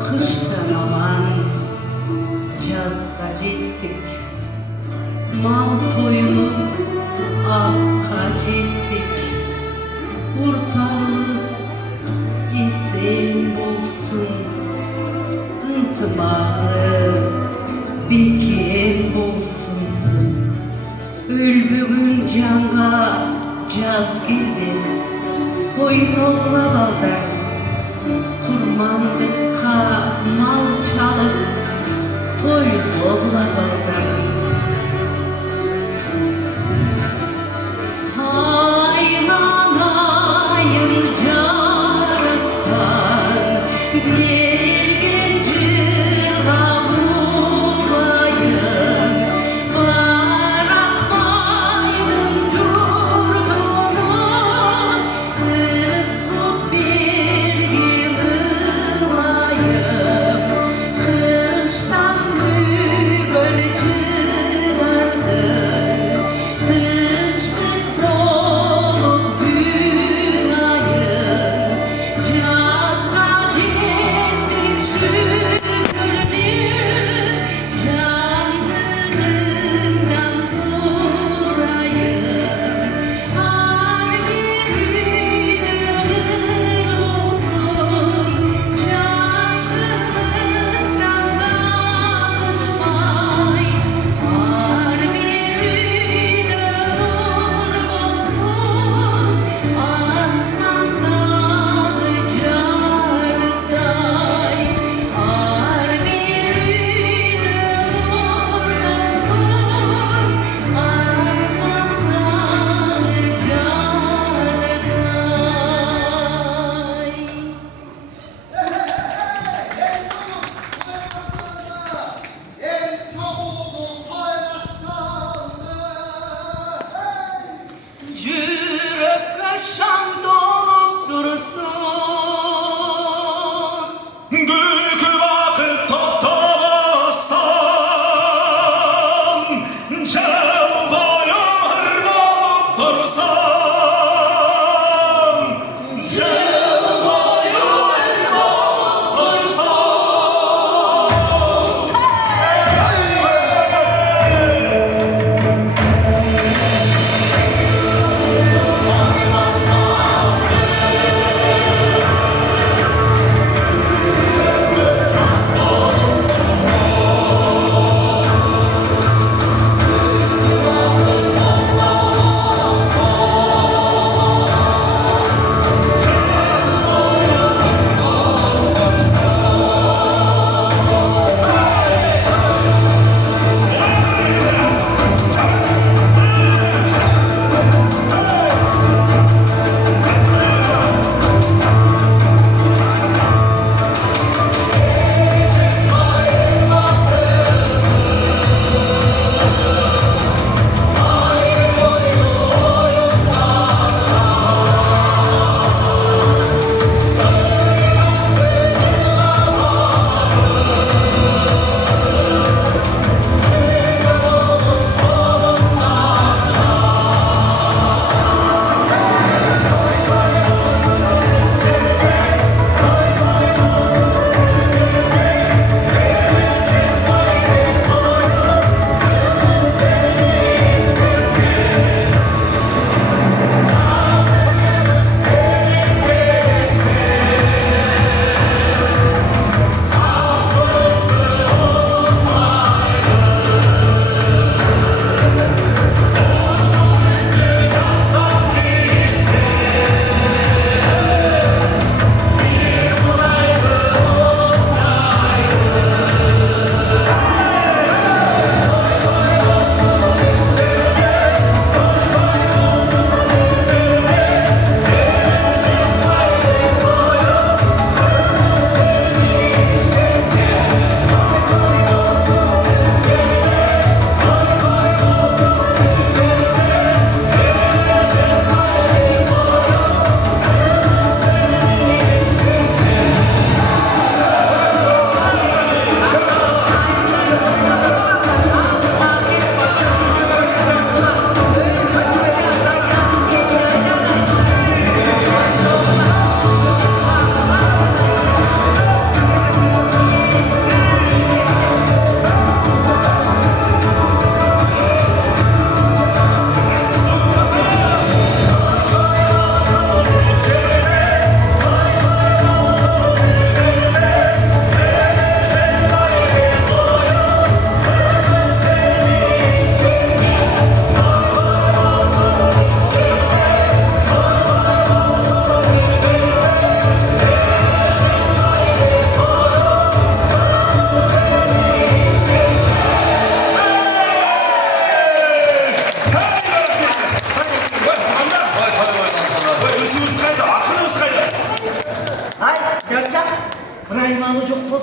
Kıştan aman cazda gittik, mal toyunu akka gittik. Urpağımız isen bolsun, ıntımağı bekem bolsun. Ülbüğün canga caz geldi, koyun oğla baldan. Kurmandıkka mal çalıp, toy oğla baldan. Yürek kaşan doktorsun, Gülkü vakit toptamastan Celbayar doktorsan Celbayar doktorsan Hey!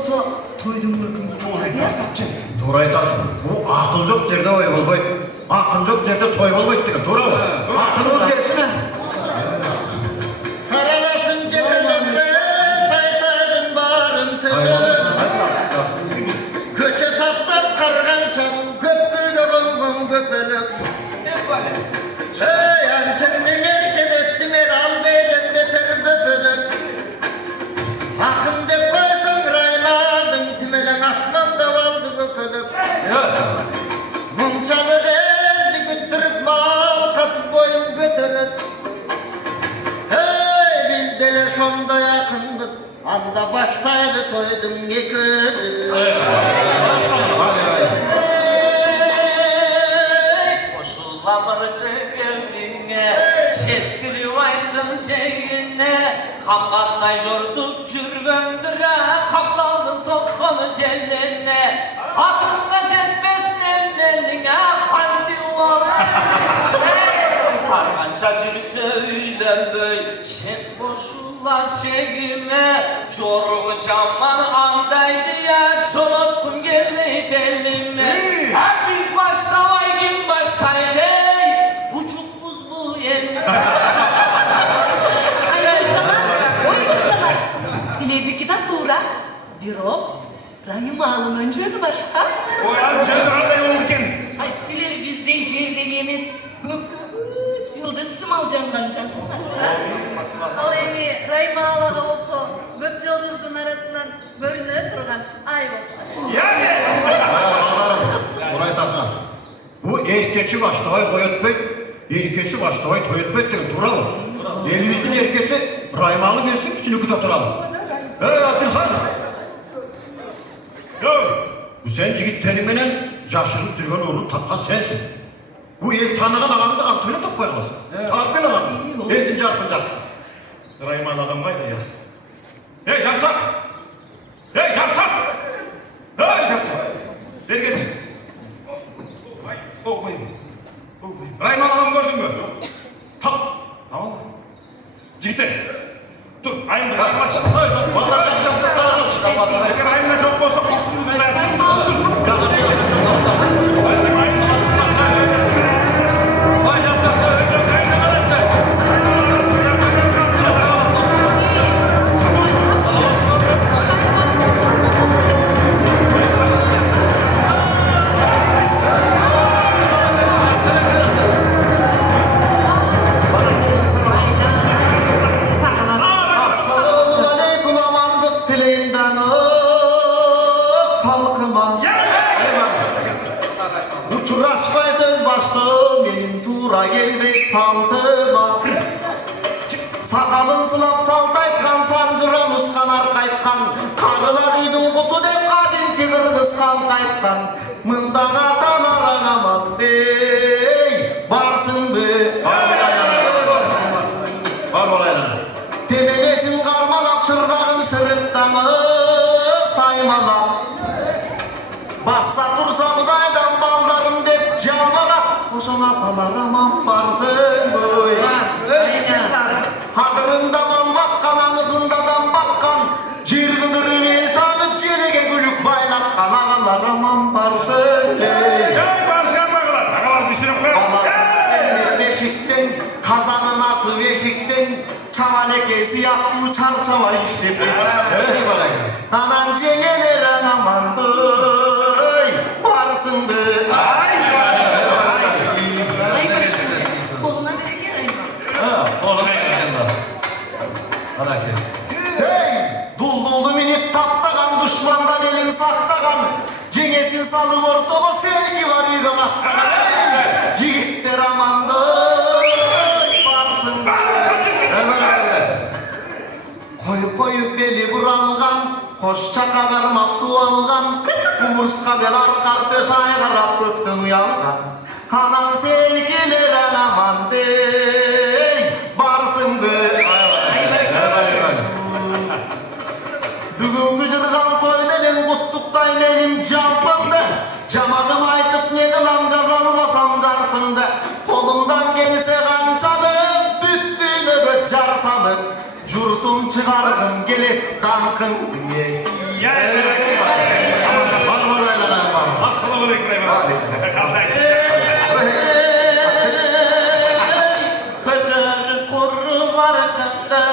болсо тойдун көркүн Doğru yasapçı. Doğru aytasın. Bu akıl yok yerde oy olmayı. Akıl yok yerde toy olmayı diyor. Doğru mu? Aklınız gelsin ha. Saralasın cebelinde saysaydın barıntıdı. Köçe taptap kargan çamın köpkülde gongom köpelip. Ey ançemden erken ettin herhalde eden beter köpelip. Hakkım de koysun raymadın timelen asmanda valdı köpelip. Mumçalı geldi güttürüp mal katıp boyun götürüp. Hey biz dele sonda yakınız. Anda baştaydı toydum yeküdü. Hadi hadi. Koşullanırcı evine Şetkiri aytın şeyine Kambaktay jorduk jürgöndüre Kaptaldın sokkalı celline Hatırına jetmez nemlerine Kandi var Kargança jürse üylem böy Şen koşullar şeyime Jorgu camman andaydı ya Çolotkum gelmeydi elime Biz baştavay kim baştaydı Buçuk buzlu yer Ой, мырзалар, силердики да туура. Бирок райым алынын жөнү башка. Oyan canı anda yoldu ken. Ay siler bizdey жердеги эмес көккө жылдыз сымал жанган жансыңар. Ал эми Раймалага болсо көк жылдыздын арасынан көрүнө турган ай окшош. Yani. Doğru aytasın ha. Bu erkeci baştavay koy ötmek, erkesi baştavay toy ötmek diyor. Doğru mu? Elinizin erkesi raymalı gelsin, küçülükü de duralım. Hey Abdülhan! Bu sen jigittenimenen yaşırıp жүрген oğlunu tapkan sensin. Bu el tanıgan ağamı da antöyle tapmaya kalasın. Tapmayın ağamı. Eldin çarpınacaksın. Rayman ağam kayda ya. Hey Çarçak! Hey Çarçak! Hey Çarçak! Ver gelsin. O koyayım. Rayman ağam gördün mü? Tak! Tamam mı? Cigite. Dur. Ayında kalkmaş. Vallahi ben çaptıklarını çıkarmadım. Eğer ayında çok olsa korktuğunu vereceğim. Dur. Canım Vay yapacak da öyle yok. Kayda kalacak. Assalamu aleykum amandık dileğinden halkıma. Uçuraşmay söz başta benim tura gelmek saltıma. Sakalın sılap saltaytkan sancıra muskan arkaytkan. Karılar uydun kutu dep kadimki kırgız kalkaytkan. Mından atalar aman bey varsın be. Var olaylar. Temenesin karmalap çırdağın sırıktanı saymalap. Bassa tursa budaydan baldarım dep calmalap. Koşun atalar aman varsın boy. Hadırından almak kananızındadan bakkan. Jirgıdırın el tanıp jelege gülük baylatkan ağalar aman varsın bey. Hey barsı yapma kadar. Ağalar düşürüp koyalım. Balasın beşikten, kazanı nasıl beşikten, çamalekesi yaptı uçar çamal işlep Hey bana gel. Anan cengeler anaman doy, varsın be. Ay koluna bereke Rayman. Hey, dul minip taptagan, düşmandan elin saktagan, cengesin salıp ortağa sevgi var yürü kattagan. Cigitler aman doy, varsın be. Hemen öyle. Koyup beli buralgan, koş çaka karmak su algan, kumurska bel arkar töş aygarap öptün uyalgan. Anan sevgiler aman dey, varsın be. Bugünkü jırgan toy menen kuttuktay menim jampımda, jamagım aytıp ne kılam jazalmasam jarpında. Kolumdan gelse kançalıp, büttüğüne böt jar salıp, jurtum çıkargın gelet dankın. Yeah. Assalamualaikum Rayman. Kötür kurru barkında,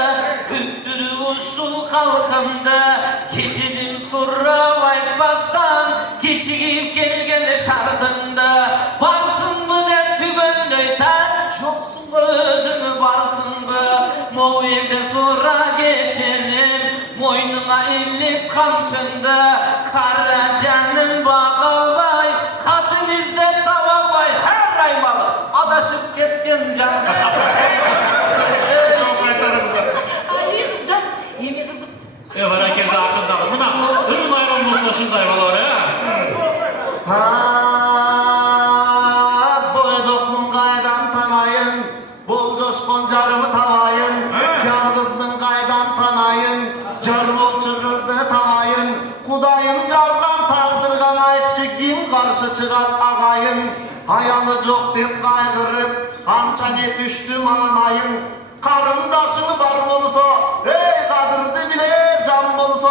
küttürü usul kalkında, keçidim surra vaytbastan, keçigip gelgende şartında, varsın mı dep tügöndöyten, çoksun özünü varsın mı, moğu evden sonra geçerim, moynuna illip kamçında, Karacanın bağalbay, kadın izlep tavalbay, her raymalı, adaşıp ketken cansın. Çok kaytarımıza. Ayımızda yemi kızım. Evet, herkese arkadaşlar. Buna durun ayrılmasın şimdi hayvalar ya. Boydokmun gaydan tanayın, bol coşkun carımı tavayın, yalnızmın gaydan tanayın, carbolçu kızdı tavayın, kudayım cazgan tağdırgan aytçı kim karşı çıkar ağayın, hayalı çok dep kaygırıp, amcan hep düştüm anayın, karındaşını bar bolsa, ey kadırdı biler can bolsa,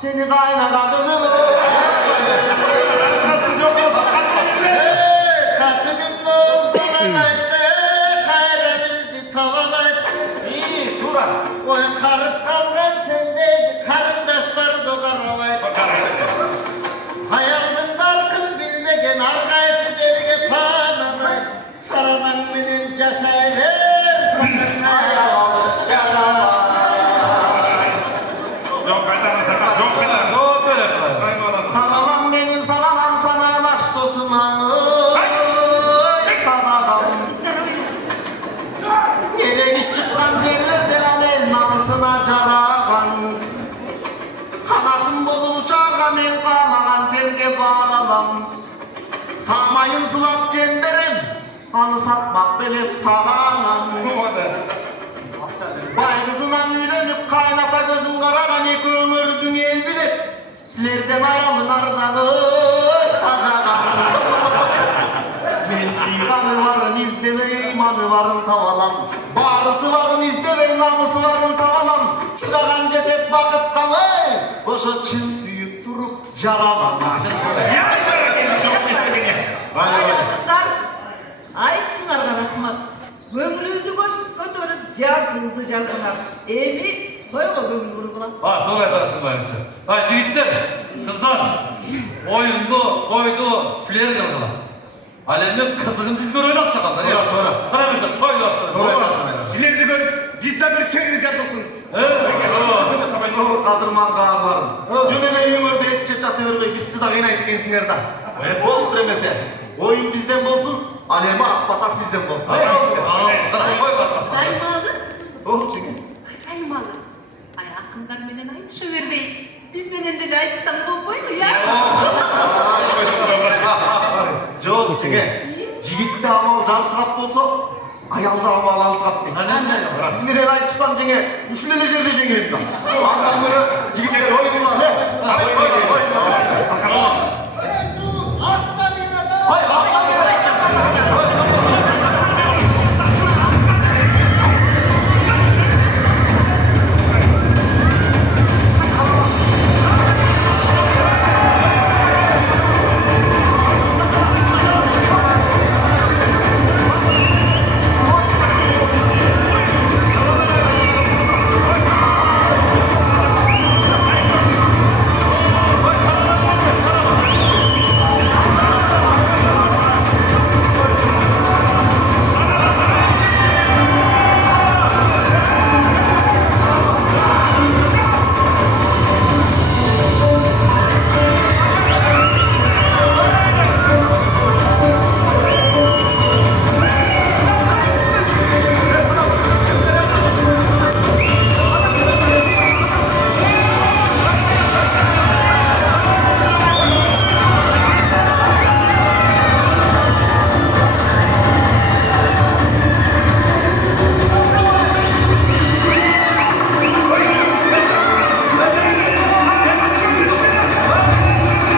seni kaynağa kılır. Nasıl çok olsa katlattı be. Katıgın oldalanaydı, kayremizdi tavalaydı. İyi, Turan. Oy karıp kalgan sendeydi, karındaşlar dogaravaydı. Hayaldım darkın bilmegen, argaysı derge pananaydı. Saradan minin casayver, sakırnaya alışcalar. Çok kaytarımıza. Çok kaytarımıza. Yok böyle kadar. Raymalar. Saralan beni saralan sana laş dosuman. Oy sadalam. Gerek iş çıkkan yerlerde alel namusuna caragan. Kanatım bolu uçarga men kalagan terge bağralam. Sağmayın sılap cemberim, anı satmak benim sağanan. Bu kadar. Bay kızından üylenip kaynata gözüm karagan iki ömür dünyayı bilir. Sizlerden ayalın ardağı tacagan. Men ciğanı varın izlemey, imanı varın tavalam. Bağrısı varın izlemey, namusu varın tavalam. Çıdagan cetet vakit kalay, boşa çın suyup durup caralan. Ya merak edin çok istedin ya. Hadi hadi. Ayaklar. Ay kişilerine rahmat. Gömülüzdü götürüp cevapınızdı жазdılar. Emi koyma gömül vurgula. Ha, çok etarsın bayımsı. Ha, cigitler, kızlar, oyundu, toydu, fler kıldılar. Alemde kızının biz böyle oynak sakallar ya. Tora. Bana mesela toy yaptılar. Tora etarsın. Silerdi gör. Bizden bir çekiniz yapılsın. Kadırman kağlarım. Cümle yumurda etçe çatıyor ve bisti de gene aytık ensinler da. Olur demese. Oyun bizden bolsun, alemi akbata sizden bolsun. Koy bak. Raymalı. Oh çünkü. Raymalı. Ay akınlar menen aytışa vermeyin. Biz menen de aytsam bolboy mu ya? Жоқ, çenge. Jigitте амал жарқырап болса, аялда амал алқап дейді. Сіз менен айтышсам жеңе, ушул эле жерде жеңейм да. Андан көрө жигиттер ой кылган, Koy.